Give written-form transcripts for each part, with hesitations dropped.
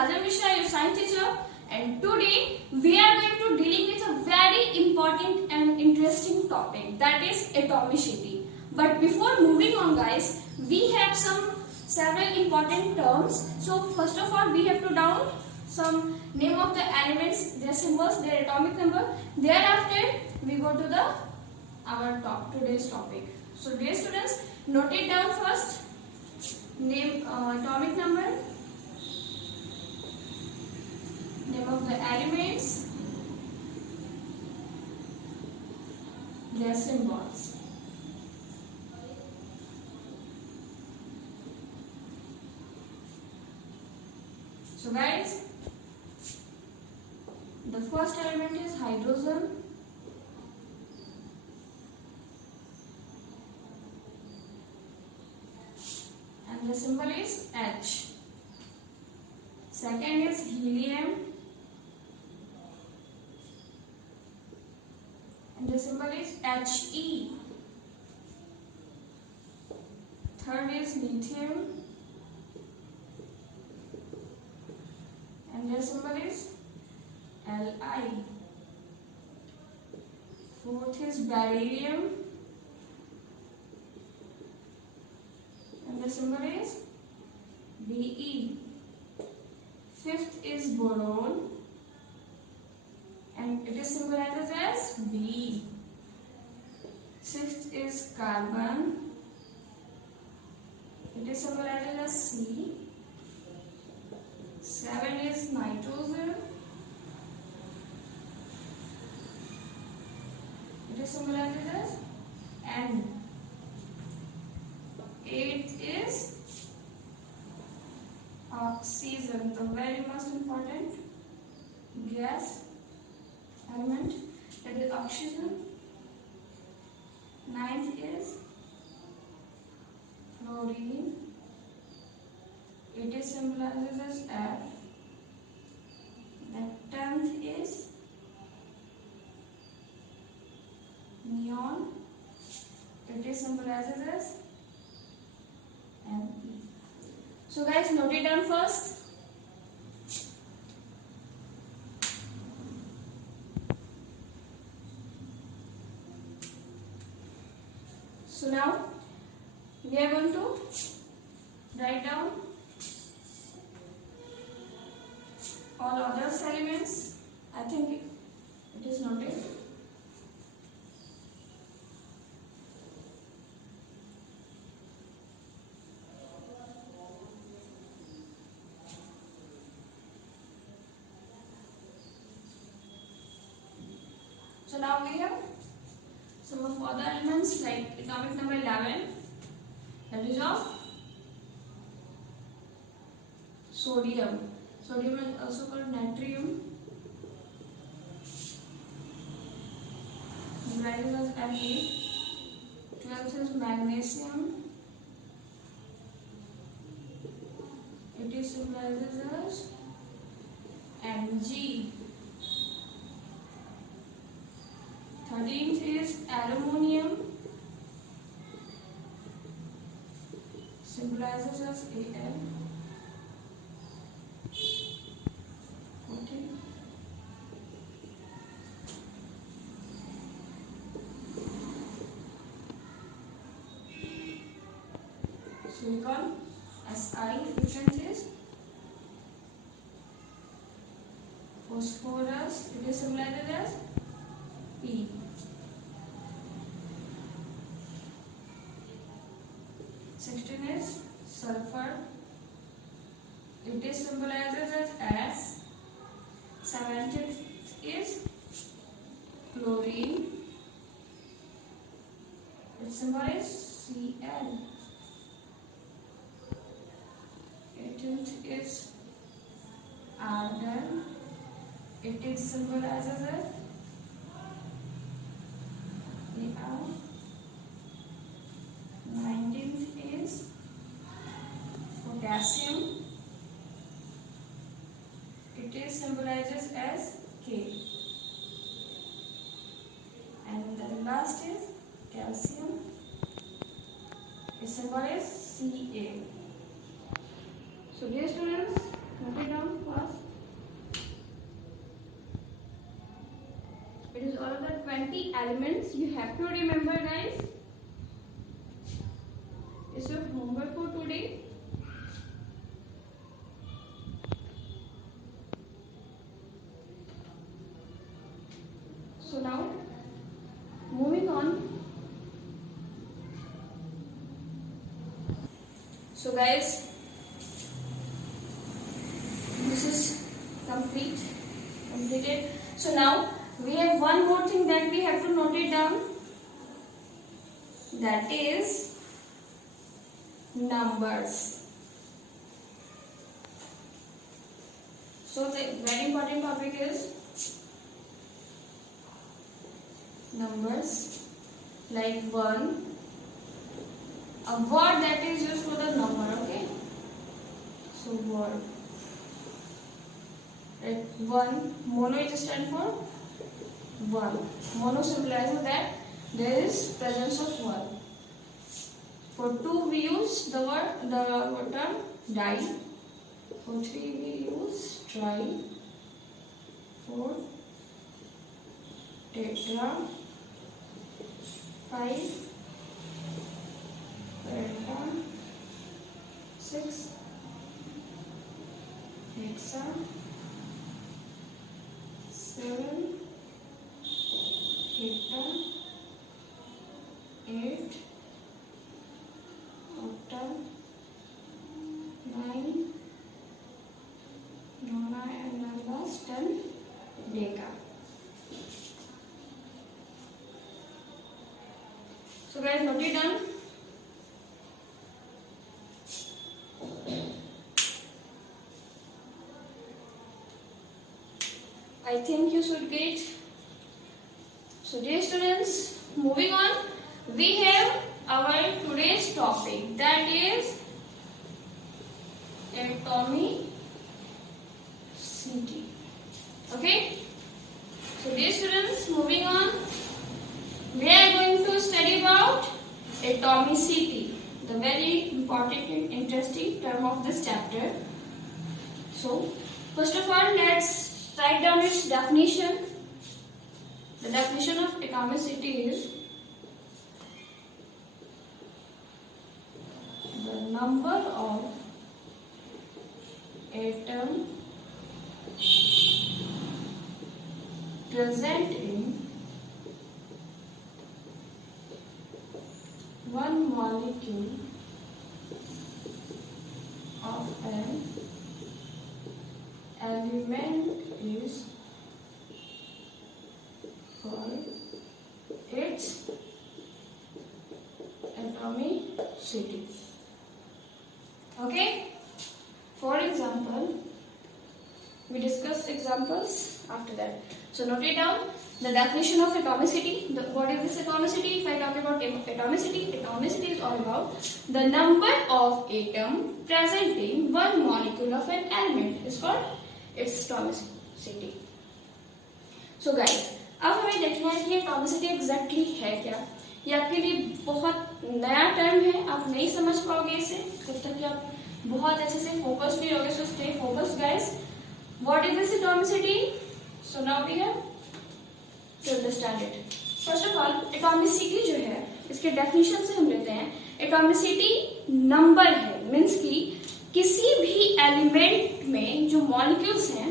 Raja Mishra, your science teacher, and today we are going to dealing with a very important and interesting topic, that is atomicity. But before moving on, guys, we have several important terms. So first of all, we have to down some name of the elements, their symbols, their atomic number. Thereafter, we go to the today's topic. So dear students, note it down first. Name, atomic number, name of the elements, their symbols. So guys, the first element is hydrogen. And the symbol is H. Second is helium. And the symbol is He. Third is lithium. And the symbol is Li. Fourth is beryllium. And the symbol is Be. Fifth is boron. And it is symbolized as B. Sixth is carbon. It is symbolized as C. Seven is nitrogen. It is symbolized as N. Eighth is oxygen, the very most important gas element, that is oxygen. Ninth is fluorine. It is symbolized as F. Then 10th is neon. It is symbolized as Me. So guys, note it down first. So now we are going to write down all other elements. I think it is noted. So now we have some of other elements like atomic number 11, that is of sodium. Sodium is also called natrium. Symbolizes as Na. 12th is magnesium. It is symbolizes as Mg. 13th is aluminium. Symbolizes as Al. 14th. Silicon, Si. 15th is phosphorus. It is symbolized as P. 16 is sulfur. It is symbolized as S. 17th is chlorine. Its symbol is Cl. 18th is argon. It is symbolized as Ar. 19th is potassium. It is symbolized as K. And the last is calcium. Its symbol is Ca. So dear students, Note it down fast. It is all of the 20 elements you have to remember, guys. Is your homework for today. So now, moving on. So guys, this is completed. So now we have one more thing that we have to note it down. That is numbers. So the very important topic is numbers, like one, a word that is used for the number. Okay, so word, like one. Mono is stand for one. Mono symbolizes that there is presence of one. For two we use the term die. For three we use tri. For tetra. 5 penta. 6 hexa. 7 hepta. 8 octa. 9 nona, and last 10 deca. So guys, note it down. I think you should get. So dear students, moving on, we have our today's topic, that is atomicity. Okay. So dear students, moving on, we are going to study about atomicity, the very important and interesting term of this chapter. So first of all, let's write down its definition. The definition of atomicity is the number of atoms present in one molecule of an element is called its atomicity. Okay? For example, we discuss examples after that. So note it down. The definition of atomicity. What is this atomicity? If I talk about atomicity, atomicity is all about the number of atoms present in one molecule of an element is called its atomicity. So guys, अब हमें देखना है कि atomicity exactly है क्या. ये आपके लिए बहुत नया टर्म है, आप नहीं समझ पाओगे इसे जब तक कि आप बहुत अच्छे से फोकस नहीं रहोगे. So stay focus guys. What is this atomicity? So now we have to understand it. First of all, atomicity जो है, इसके डेफिनेशन से हम लेते हैं. एटॉमिसिटी नंबर है, मीन्स कि किसी भी एलिमेंट में जो मॉलिक्यूल्स हैं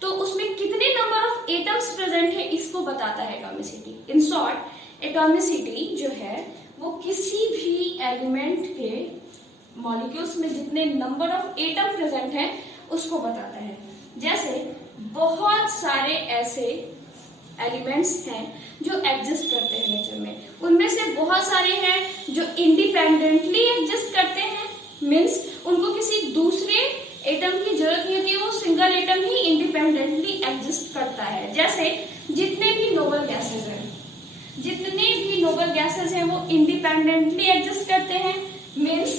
तो उसमें कितने नंबर ऑफ एटम्स प्रेजेंट है इसको बताता है एटॉमिसिटी. इन शॉर्ट, एटॉमिसिटी जो है वो किसी भी एलिमेंट के मॉलिक्यूल्स में जितने नंबर ऑफ एटम प्रेजेंट हैं उसको बताता है. जैसे बहुत सारे ऐसे एलिमेंट्स हैं जो एग्जिस्ट करते हैं नेचर में. उनमें से बहुत सारे हैं जो इंडिपेंडेंटली एग्जिस्ट करते हैं, मीन्स उनको किसी दूसरे एटम की जरूरत नहीं होती, वो सिंगल एटम ही इंडिपेंडेंटली एग्जिस्ट करता है. जैसे जितने भी नोबल गैसेज हैं वो इंडिपेंडेंटली एग्जिस्ट करते हैं. मीन्स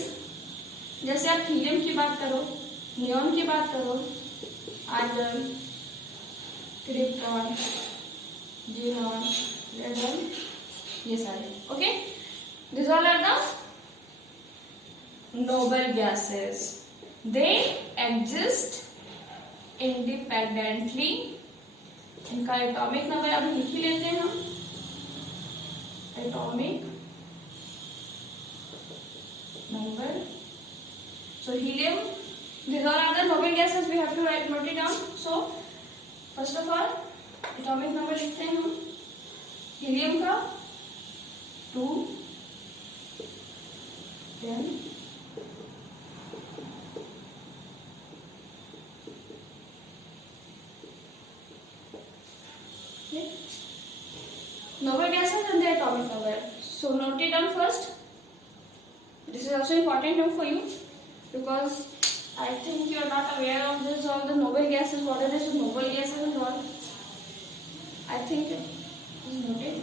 जैसे आप हीलियम की बात करो, नियॉन की बात करो, आर्गन, क्रिप्टॉन, ज़ीनॉन, रेडन, ये सारे. Okay, this all are the noble gases. They exist independently. इनका एटॉमिक नंबर अभी लिख ही लेते हैं हम, atomic number. So helium, these all are the noble gases, we have to write note it down. So first of all atomic number लिखते हैं हम हीलियम का 2, then noble gases and the atomic number. So note it down first. This is also important note for you because I think you are not aware of this, all the noble gases, what are the noble gases and all. I think it is noted.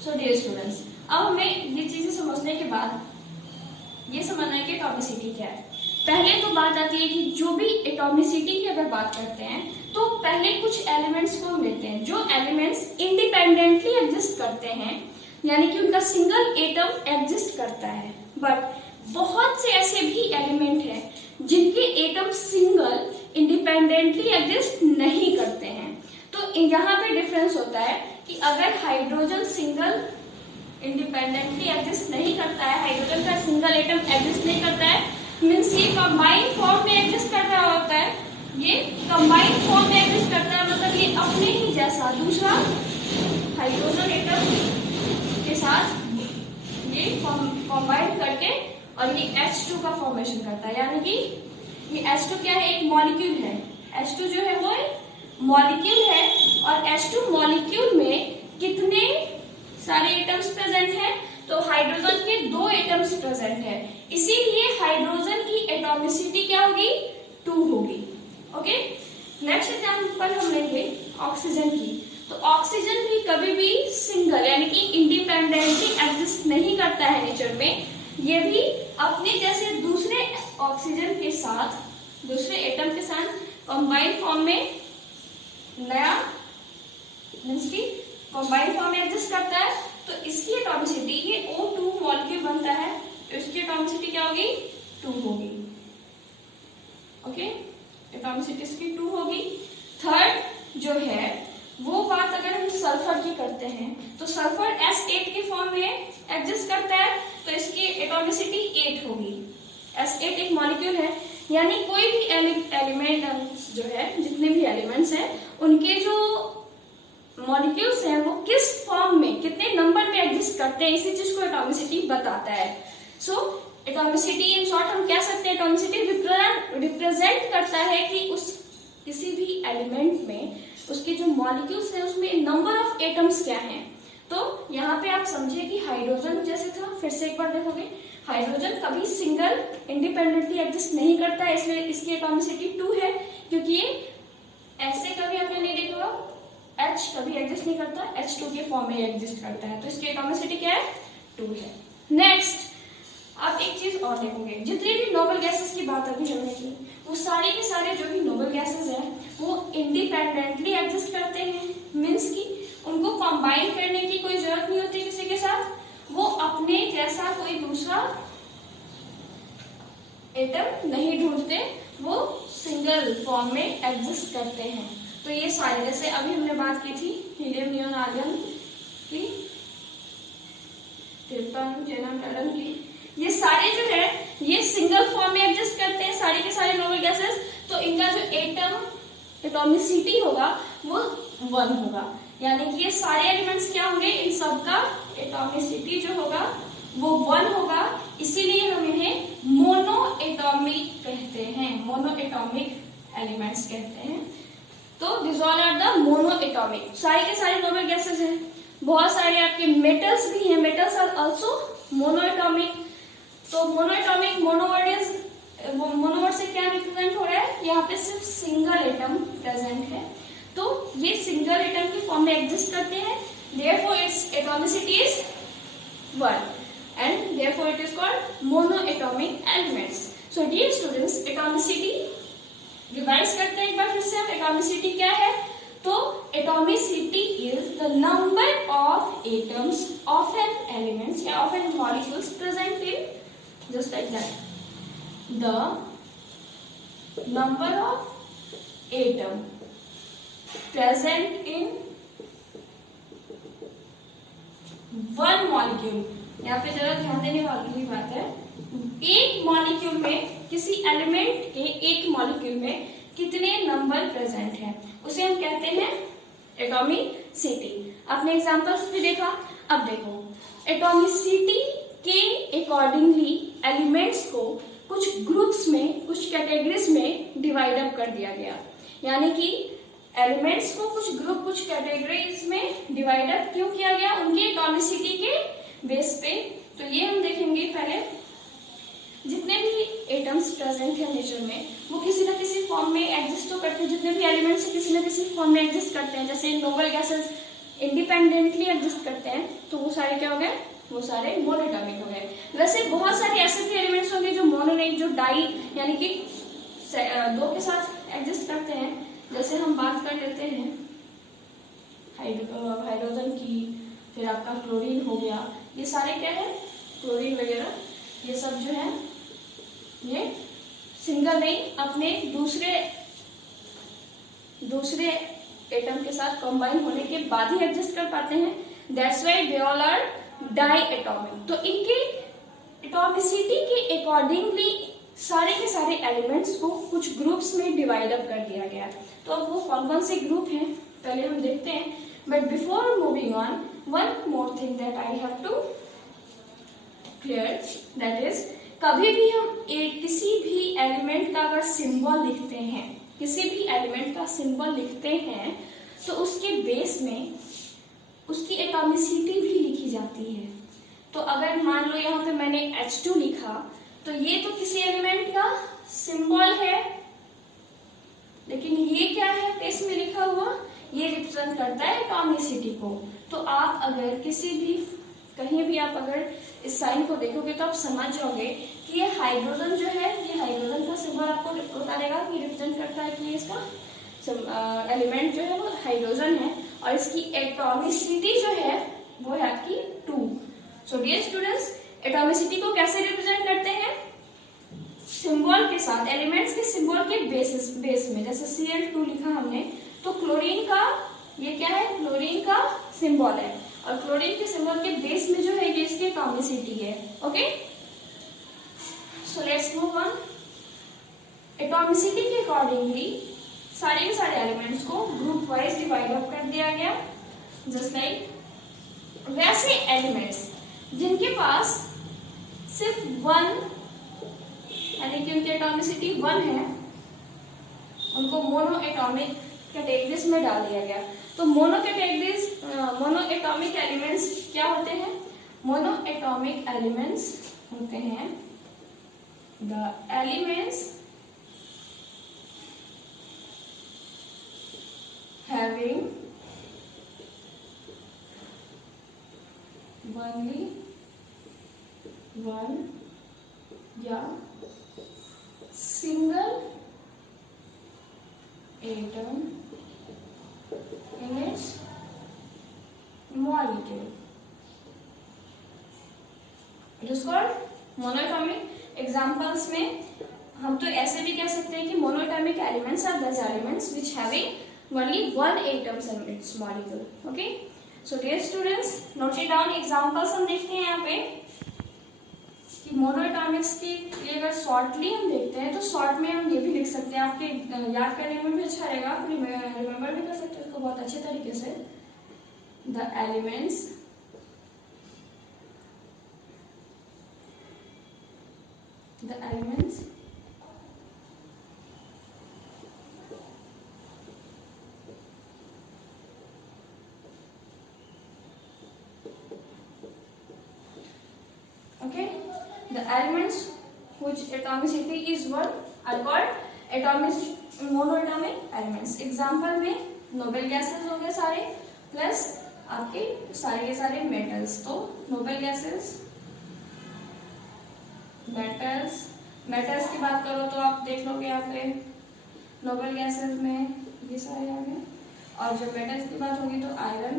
So dear students, अब हमें ये चीजें समझने के बाद ये समझना है कि एटॉमिसिटी क्या है। पहले तो बात आती है कि जो भी एटॉमिसिटी की अगर बात करते हैं तो पहले कुछ एलिमेंट्स को हम लेते हैं जो एलिमेंट्स इंडिपेंडेंटली एग्जिस्ट करते हैं, यानी कि उनका सिंगल एटम एग्जिस्ट करता है। बट बहुत से ऐसे भी एलिमेंट हैं जिनके एटम सिंगल इंडिपेंडेंटली एग्जिस्ट नहीं करते हैं। तो यहाँ पे डिफरेंस होता है कि अगर हाइड्रोजन सिंगल इंडिपेंडेंटली एग्जिस्ट नहीं करता है, हाइड्रोजन का सिंगल एटम एग्जिस्ट नहीं करता है, मीन्स ये कंबाइंड फॉर्म में एग्जिस्ट कर रहा होता है, ये कंबाइंड फॉर्म में एग्जिस्ट करता है, मतलब ये अपने ही जैसा दूसरा हाइड्रोजन एटम के साथ ये कंबाइंड करके और ये H2 का फॉर्मेशन करता है। यानी कि ये H2 क्या है, एक मॉलिक्यूल है। H2 जो है वो मॉलिक्यूल है और H2 मॉलिक्यूल में कितने सारे एटम्स प्रेजेंट हैं, तो हाइड्रोजन के 2 एटम्स प्रेजेंट है, इसीलिए हाइड्रोजन की एटॉमिसिटी क्या होगी, 2 होगी। ओके, नेक्स्ट एग्जांपल हम लेंगे ऑक्सीजन की। तो ऑक्सीजन भी कभी भी सिंगल यानी कि इंडिपेंडेंटली एग्जिस्ट नहीं करता है नेचर में, ये भी अपने जैसे दूसरे ऑक्सीजन के साथ, दूसरे एटम के साथ कंबाइंड फॉर्म में नया मींस की कंबाइंड फॉर्म में एग्जिस्ट करता है। तो इसकी एटॉमिसिटी, ये O2 मॉलिक्यूल बनता है, तो इसकी एटॉमिसिटी क्या होगी, 2 होगी। ओके, एटॉमिसिटी इसकी 2 होगी। थर्ड जो है वो बात अगर हम सल्फर की करते हैं तो सल्फर S8 के फॉर्म में एग्जिस्ट करता है, तो इसकी एटॉमिसिटी 8 होगी। S8 एक मॉलिक्यूल है, यानी कोई भी एलिमेंट्स जो है, जितने भी एलिमेंट्स हैं उनके जो मॉलिक्यूल्स हैं वो किस फॉर्म में, कितने नंबर में एग्जिस्ट करते हैं, इसी चीज को एटॉमिसिटी बताता है। सो एटॉमिसिटी इन शॉर्ट हम कह सकते हैं एटॉमिसिटी रिप्रेजेंट करता है कि उस किसी भी एलिमेंट में उसके जो मॉलिक्यूल्स हैं उसमें नंबर ऑफ एटम्स क्या हैं। तो यहाँ पे आप समझिए कि हाइड्रोजन जैसे था, फिर से एक बार देखोगे, हाइड्रोजन कभी सिंगल इंडिपेंडेंटली एग्जिस्ट नहीं करता है, इसलिए इसकी एटॉमिसिटी 2 है, क्योंकि ये ऐसे कभी आपने नहीं देखा होगा, H कभी एग्जिस्ट नहीं करता, H2 के फॉर्म में एग्जिस्ट करता है, तो इसकी एटॉमिसिटी क्या है, 2 है। नेक्स्ट आप एक चीज और देखोगे, जितने भी नोबल गैसेस की बात अभी हमने की, वो सारे के सारे जो भी नोबल गैसेस हैं वो इंडिपेंडेंटली एग्जिस्ट करते हैं, मीन्स कि उनको कंबाइन करने की कोई जरूरत नहीं होती किसी के साथ, वो अपने जैसा कोई दूसरा एटम नहीं ढूंढते, वो सिंगल फॉर्म में एग्जिस्ट करते हैं। तो ये सारे, जैसे अभी हमने बात की थी हीलियम, नियॉन, आर्गन की, ट्रिप्टन, जेनम, टलन की, ये सारे जो है ये सिंगल फॉर्म में एग्जिस्ट करते हैं, सारे के सारे नोबल गैसेस। तो इनका जो एटॉमिसिटी होगा वो 1 होगा, यानी कि ये सारे एलिमेंट्स क्या होंगे, इन सब का एटॉमिसिटी जो होगा वो 1 होगा, इसीलिए हम इन्हें मोनो एटॉमिक कहते हैं, मोनो एटॉमिक एलिमेंट्स कहते हैं। तो this all are the mono atomic, सारे के सारे नोबल गैसेस हैं। बहुत सारे आपके मेटल्स भी हैं, metals are also mono atomic. तो मोनो एटॉमिक, मोनोवर्ड से क्या रिप्रेजेंट हो रहा है, यहाँ पे सिर्फ सिंगल एटम प्रेजेंट है, तो ये सिंगल एटम की फॉर्म में एग्जिस्ट करते हैं, therefore its atomicity is 1 and therefore it is called monoatomic elements. So dear students, atomicity revise करते हैं एक बार फिर से हम, एटॉमिसिटी क्या है, तो atomicity is the number of atoms of an elements या of an molecules present in, just like that, the number of atom present in one molecule. यहाँ पे जरा ध्यान देने वाली बात है, एक मॉलिक्यूल में, किसी एलिमेंट के एक मॉलिक्यूल में कितने नंबर प्रेजेंट हैं, उसे हम कहते हैं एटॉमिसिटी। आपने एग्जांपल्स भी देखा। अब देखो, एटॉमिसिटी के अकॉर्डिंगली एलिमेंट्स को कुछ ग्रुप्स में, कुछ कैटेगरीज में डिवाइड अप कर दिया गया। यानी कि एलिमेंट्स को कुछ ग्रुप, कुछ कैटेगरीज में डिवाइड अप क्यों किया गया? उनके एटॉमिसिटी के बेस पे। तो ये हम देखेंगे पहले। जितने भी एटम्स प्रेजेंट है नेचर में, वो किसी न किसी फॉर्म में एग्जिस्ट तो करते हैं। जितने भी एलिमेंट्स किसी न किसी फॉर्म में एग्जिस्ट करते हैं। जैसे नोबल गैसेस इंडिपेंडेंटली एग्जिस्ट करते हैं, तो वो सारे क्या हो गए? वो सारे मोनोएटॉमिक हो गए। वैसे बहुत सारे ऐसे भी एलिमेंट्स होंगे जो मोनो नहीं, जो डाई यानी कि दो के साथ एग्जिस्ट करते हैं। जैसे हम बात कर लेते हैं हाइड्रोजन की, फिर आपका क्लोरीन हो गया। ये सारे क्या है? क्लोरीन वगैरह, ये सब जो है ये सिंगल नहीं, अपने दूसरे एटम के साथ कंबाइन होने के बाद ही एग्जिस्ट कर पाते हैं। That's why they all are di atomic. तो इनके एटॉमिसिटी के अकॉर्डिंगली सारे के सारे एलिमेंट्स को कुछ ग्रुप्स में डिवाइड अप कर दिया गया। तो अब वो कौन कौन से ग्रुप हैं पहले हम देखते हैं। But before moving on, one more thing that I have to clear, that is, कभी भी हम किसी भी एलिमेंट का अगर सिंबल लिखते हैं, किसी भी एलिमेंट का सिंबल लिखते हैं, तो उसके बेस में उसकी एटॉमिसिटी भी लिखी जाती है। तो अगर मान लो यहाँ पे मैंने H2 लिखा, तो ये तो किसी एलिमेंट का सिंबल है, लेकिन ये क्या है बेस में लिखा हुआ? ये रिप्रेजेंट करता है एटॉमिसिटी को। तो आप अगर किसी भी, कहीं भी आप अगर इस साइन को देखोगे तो आप समझ जाओगे कि ये हाइड्रोजन जो है, ये हाइड्रोजन का सिंबल आपको बता देगा कि रिप्रेजेंट करता है कि इसका एलिमेंट जो है वो हाइड्रोजन है, और इसकी एटॉमिसिटी जो है वो है आपकी 2। सो डियर स्टूडेंट्स, एटॉमिसिटी को कैसे रिप्रेजेंट करते हैं? सिंबल के साथ, एलिमेंट्स के सिंबल के बेस में। जैसे Cl2 लिखा हमने, तो क्लोरीन का ये क्या है? क्लोरीन का सिंबल है, और क्लोरीन के सिंबल के बेस में जो है ये इसकी एटॉमिसिटी है। Okay, so let's move on. Atomicity के अकॉर्डिंगली सारे के सारे एलिमेंट्स को ग्रुप वाइज डिवाइड अप कर दिया गया। जस्ट लाइक, वैसे एलिमेंट्स जिनके पास सिर्फ 1 यानी कि उनकी एटॉमिसिटी 1 है, उनको मोनो एटॉमिक कैटेगरीज में डाल दिया गया। तो मोनो एटॉमिक एलिमेंट्स क्या होते हैं? मोनो एटॉमिक एलिमेंट्स होते हैं the elements having only one या single atom in its molecule. It is called monoatomic. Examples में हम तो ऐसे भी कह सकते हैं कि monoatomic elements are those elements which having only one atom in its molecule. Okay, so dear students, note it down. Examples हम देखते हैं यहाँ पे कि मोनोएटॉमिक्स की अगर शॉर्टली हम देखते हैं, तो शॉर्ट में हम ये भी लिख सकते हैं, आपके याद करने में भी अच्छा रहेगा, आप रिमेम्बर भी कर सकते हैं इसको बहुत अच्छे तरीके से। The elements okay, the elements whose atomicity is 1 are called monoatomic elements. Example में नोबेल गैसेस हो गए सारे, प्लस आपके सारे के सारे मेटल्स। तो नोबेल गैसेस, मेटल्स की बात करो तो आप देख लोगे यहाँ पे नोबेल गैसेस में ये सारे आ गए। और जब मेटल्स की बात होगी तो आयरन,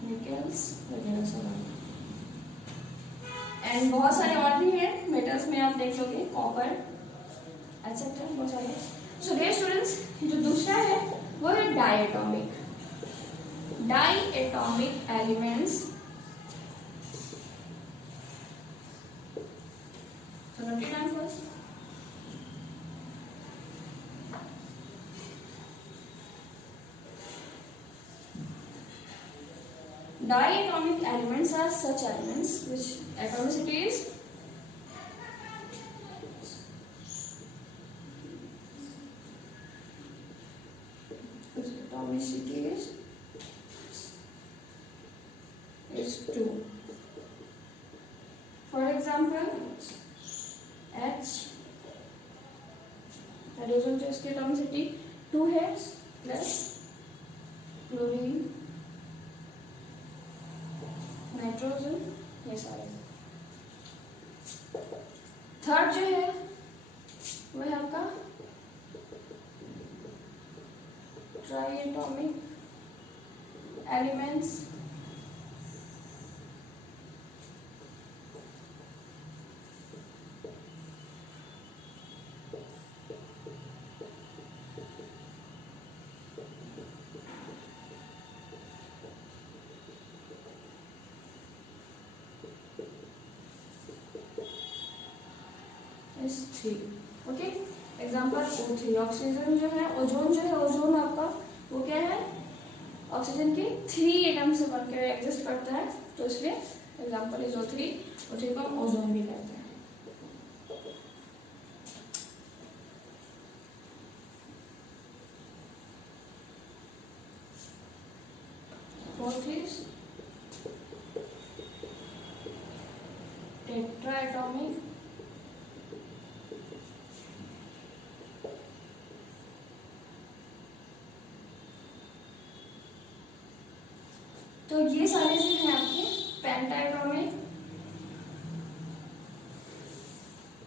निकल्स वगैरह सब। एंड बहुत सारे और भी हैं मेटल्स में, आप देख लोगे कॉपर, एक्सेट्रा बहुत सारे। सो डियर स्टूडेंट्स, जो दूसरा है वो है diatomic. Diatomic elements, so note it down first. Diatomic elements are such elements which atomicity is is 2. For example, H hydrogen जो इसकी एटॉमिसिटी 2 है प्लस क्लोरीन, नाइट्रोजन, ये सारे। थर्ड जो है वो है आपका triatomic elements, three. Okay, example O3। Oxygen जो है, ओजोन जो है, ओजोन आपका वो क्या है, ऑक्सीजन के 3 एटम से बनकर एग्जिस्ट करता है, तो इसलिए एग्जाम्पल इज O3। O3 को हम ओजोन भी कहते हैं। फोर्थ इज टेट्राएटॉमिक तो ये सारे जो हैं आपके पेंटाएटॉमिक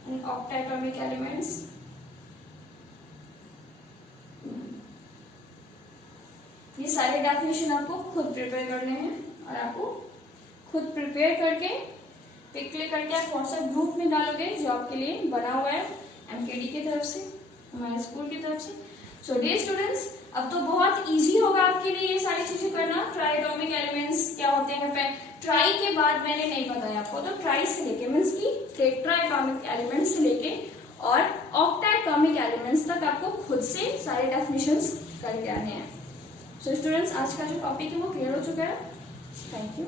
एंड ऑक्टाएटॉमिक एलिमेंट्स। ये सारे डेफिनेशन आपको खुद प्रिपेयर करने हैं और आपको खुद प्रिपेयर करके पिक क्लिक करके आप व्हाट्सएप ग्रुप में डालोगे जो आपके लिए बना हुआ है एमकेडी की तरफ से, हमारे स्कूल की तरफ से। सो डियर स्टूडेंट्स, अब तो बहुत इजी होगा आपके लिए ये सारी चीजें करना। ट्राइएटॉमिक एलिमेंट्स क्या होते हैं, ट्राई के बाद मैंने नहीं बताया आपको, तो ट्राई से लेके मीन्स की टेट्राएटॉमिक एलिमेंट्स से लेके और ऑक्टाएटॉमिक एलिमेंट्स तक आपको खुद से सारे डेफिनेशंस करके आने हैं। सो स्टूडेंट्स, आज का जो टॉपिक है वो क्लियर हो चुका है। Thank you.